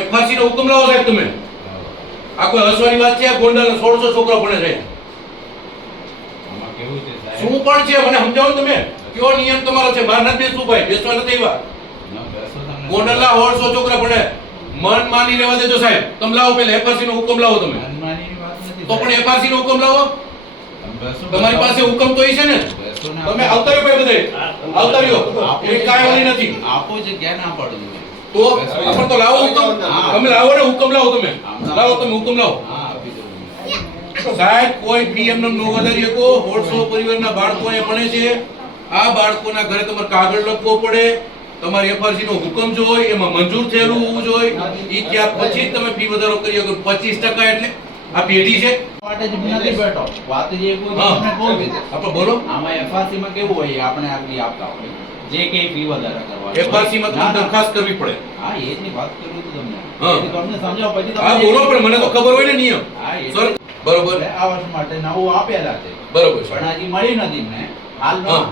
FRC નો હુકમ લાવો સાહેબ તમે. આ કોઈ હસવાની વાત છે? ગોંડલના 1600 છોકરા ભણે છે. આમાં કેવું છે સાહેબ? શું પણ છે મને સમજાવો તમે. કયો નિયમ તમારો છે? બહાર નથી બેસવું ભાઈ, બેસવા નથી આવ્યા. ગોંડલના 1600 છોકરા ભણે. મન માની લેવા દેજો સાહેબ. તમે લાવો પહેલા એફઆરસી નો હુકમ લાવો તમે. મનમાનીની વાત નથી. તો પણ એફઆરસી નો હુકમ લાવો. તમારી પાસે હુકમ તો છે ને? તમે આવતા રહ્યો ભાઈ બધે. આવતા રહ્યો. એ કાંઈ ઓલી નથી. આપો છે ક્યાં ના પાડું છું? તો આપણે તો લાવો હુકમ. તમે લાવો ને હુકમ લાવો તમે. લાવો તમે હુકમ લાવો. હા આપી દઉં. સાહેબ કોઈ પીએમ નો વધારી શકો. 1600 પરિવારના બાળકો અહીંયા ભણે છે. આ બાળકોના ઘરે તમારે કાગળ લખવો પડે. તમારી એફઆરસી નો હુકમ જો હોય એમાં મંજૂર થયેલું હોવું જોઈએ. ઈ ત્યાં પછી જ તમે ફી વધારો કરી શકો. 25% એટલે આ પેઢી છે માટે જ નથી બેઠો. વાત જે કોઈ તમને કહું કે આપણે બોલો. આમાં એફઆરસી માં કેવું હોય આપણે આગળ આપતા હોય જે કે ફી વધારા કરવા એફઆરસી માં તમને દરખાસ્ત કરવી પડે. હા એ જ ની વાત કરું છું તમને. હા. એટલે તમને સમજાવ પછી હા બોલો પણ મને તો ખબર હોય ને નિયમ. હા એ સર બરોબર. એટલે આ વર્ષ માટે નવું આપેલા છે બરોબર છે. પણ હજી મળી નથી મને. હાલ હા.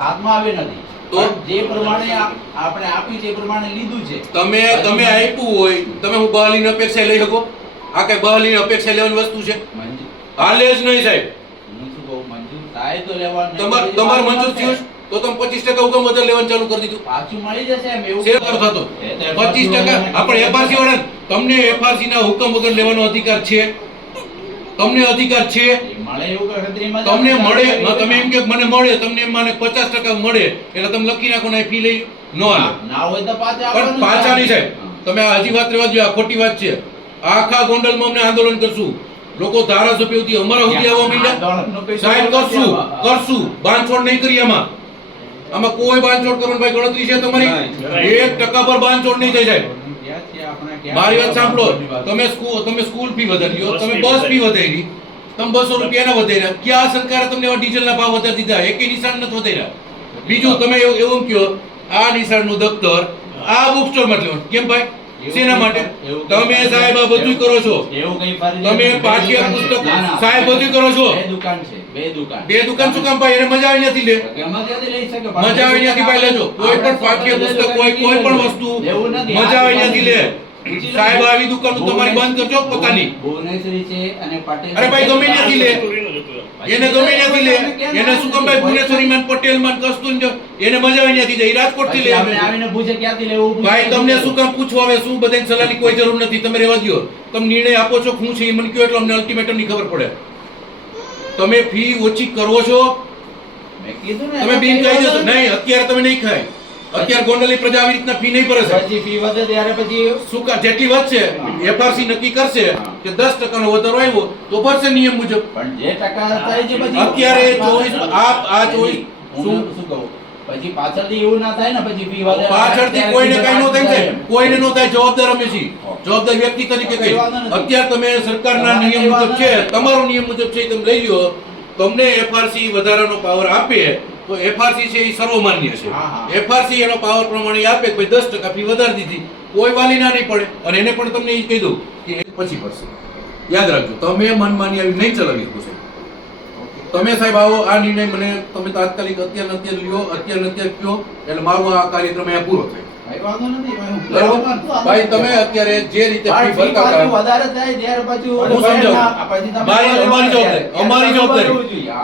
હાથમાં આવી નથી. તો? પણ જે પ્રમાણે આપણે આપ્યું છે એ પ્રમાણે લીધું છે. તમે આપ્યું હોય તમે હું બહાલીની અપેક્ષા લઈ શકો? આ કઈ બહાલીની અપેક્ષા લેવાની વસ્તુ છે? મંજૂર હાલે જ નહીં સાહેબ. હું શું કહું મંજૂર થાય તો લેવાનું. તમાર મંજૂર થયું છે? તો તમે 25% હુકમ વધારે લેવાનું ચાલુ કરી દીધું. પાછું મળી જશે એમ એવું શેર કરો થતો 25% આપણે એફઆરસી વાળા તમને એફઆરસી ના હુકમ વગર લેવાનો અધિકાર છે. તમને અધિકાર છે. મળે એવું કે ખતરીમાં તમને મળે તમે એમ કે મને મળે તમને એમ માને 50% મળે એટલે તમે લખી નાખો ને ફી લઈ નો હાલે. ના હોય તો પાછા પણ પાછા નહીં સાહેબ. તમે આ હજી વાત રહેવા દો. આ ખોટી વાત છે. આખા ગોંડલમાં અમને આંદોલન કરશું. લોકો ધારાસભ્યોથી અમારા સુધી આવવા માંડ્યા. સાહેબ કરશું બાંધછોડ નહીં કરી. આમાં કોઈ બાંધછોડ કરવાની ભાઈ ગણતરી છે તમારી? 1% પર બાંધછોડ નહીં થાય સાહેબ. મારી વાત સાંભળો. તમે સ્કૂલ ફી વધારી, તમે બસ ફી વધારી, તમે 200 રૂપિયાના વધાર્યા. ક્યાં સરકારે તમને એવા ડીઝલના ભાવ વધારી દીધા? એકેય નિશાન નથી વધાર્યા. બીજું તમે એવું કહો આ નિશાનનું દફતર આ બુક સ્ટોર માં લેવાનું. કેમ ભાઈ? શેના માટે? તમે સાહેબ આ બધું કરો છો. તમે પાઠ્ય પુસ્તક સાહેબ બધું કરો છો. બે દુકાન શું કામ ભાઈ? એને મજા આવી નથી લે. મજા આવી નથી ભાઈ લેજો. કોઈ પણ પાઠ્ય પુસ્તક કોઈ પણ વસ્તુ મજા આવી નથી લે. સાહેબ આવી દુકાન તમારી બંધ કરજો પોતાની. ભુવનેશ્વરી છે અને પટેલ. અરે ભાઈ ગમે નથી લે. એને ગમે નથી લે. એને શું કામ ભાઈ? ભુવનેશ્વરી માન પટેલ માન કસ્તુન જો એને મજા આવી નથી જાય. રાજકોટ થી લે. આવીને પૂછે ક્યાંથી લેવું. ભાઈ તમને શું કામ પૂછવા આવે? શું બધાની સલાહની કોઈ જરૂર નથી. તમે રહેવા દો. તમે નિર્ણય આપો છો શું છે એ મને કહો એટલે અમને અલ્ટિમેટમ ની ખબર પડે. તમે ફી ઓછી કરો છો. મેં કીધું ને તમે બિન કહી દેશો નહીં. અત્યારે તમે નહીં ખાય. અત્યારે ગોંડલની પ્રજા આવી રીતના ફી નહીં ભરે છે. પછી ફી વધે ત્યારે પછી શું કા જેટલી વધશે એફઆરસી નક્કી કરશે કે 10% નો વધારો આવ્યો તો ભરશે નિયમ મુજબ. પણ જે ટકા થાય છે પછી અત્યારે 24 આ 24 શું કહું પછી પાછળથી એવું ના થાય ને પછી ફી વધે પાછળથી કોઈને કઈ નો થાય સાહેબ. કોઈને નો થાય. જવાબદાર અમે છીએ. જવાબદાર વ્યક્તિ તરીકે કઈ અત્યારે તમે સરકારના નિયમ મુજબ છે, તમારો નિયમ મુજબ છે તમે લઈ લો. તમને એફઆરસી વધારાનો પાવર આપે તો એફઆરસી છે એ સર્વમાન્ય છે. એફઆરસી એનો પાવર પ્રમાણે આપે કોઈ 10% ફી વધારી દીધી કોઈ વાલી ના નહીં પડે. અને એને પણ તમને એ કહી દઉં કે પછી પડશે. યાદ રાખજો તમે મનમાની આવી નહીં ચલાવી શકો સાહેબ. તમે સાહેબ આવો આ નિર્ણય મને તમે તાત્કાલિક અત્યારે લ્યો. અત્યારે કયો એટલે મારો આ કાર્યક્રમ અહીંયા પૂરો થાય. વાંધો નથી ભાઈ તમે અત્યારે જે રીતે ફી ભરતા હતા વધારે થાય ત્યારે પછી હું સમજાવું. અમારી જવાબદારી.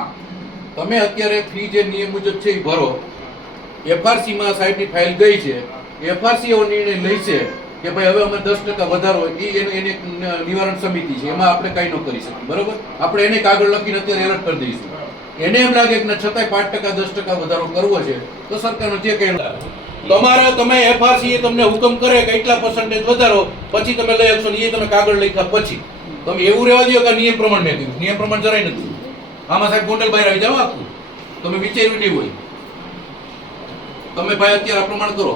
તમે અત્યારે ફી જે નિયમ મુજબ છે એ ભરો. એફઆરસી માં સાહેબની ફાઇલ ગઈ છે. એફઆરસી એવો નિર્ણય લઈ છે કે ભાઈ હવે અમે 10% વધારો એને નિવારણ સમિતિ છે એમાં આપણે કઈ ન કરી શકીએ. બરોબર? આપણે એને કાગળ લખીને અત્યારે એલર્ટ કરી દઈશું. એને એમ લાગે કે છતાંય 5% 10% વધારો કરવો છે તો સરકારનો જે કઈ તમારે તમે એફઆરસી તમને હુકમ કરે કે એટલા % વધારો પછી તમે લઈ શકશો. એ તમે કાગળ લખ્યા પછી તમે એવું રહેવા દો કે નિયમ પ્રમાણ મેં કીધું. નિયમ પ્રમાણ જરાય નથી. આમાં સાહેબ ગોંડલ બહાર આવી જાવ આખું. તમે વિચાર્યું નહીં હોય. તમે ભાઈ અત્યારે આ પ્રમાણ કરો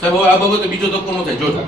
સાહેબ. હવે આ બાબતે બીજો ધક્કો ન થાય જોજો.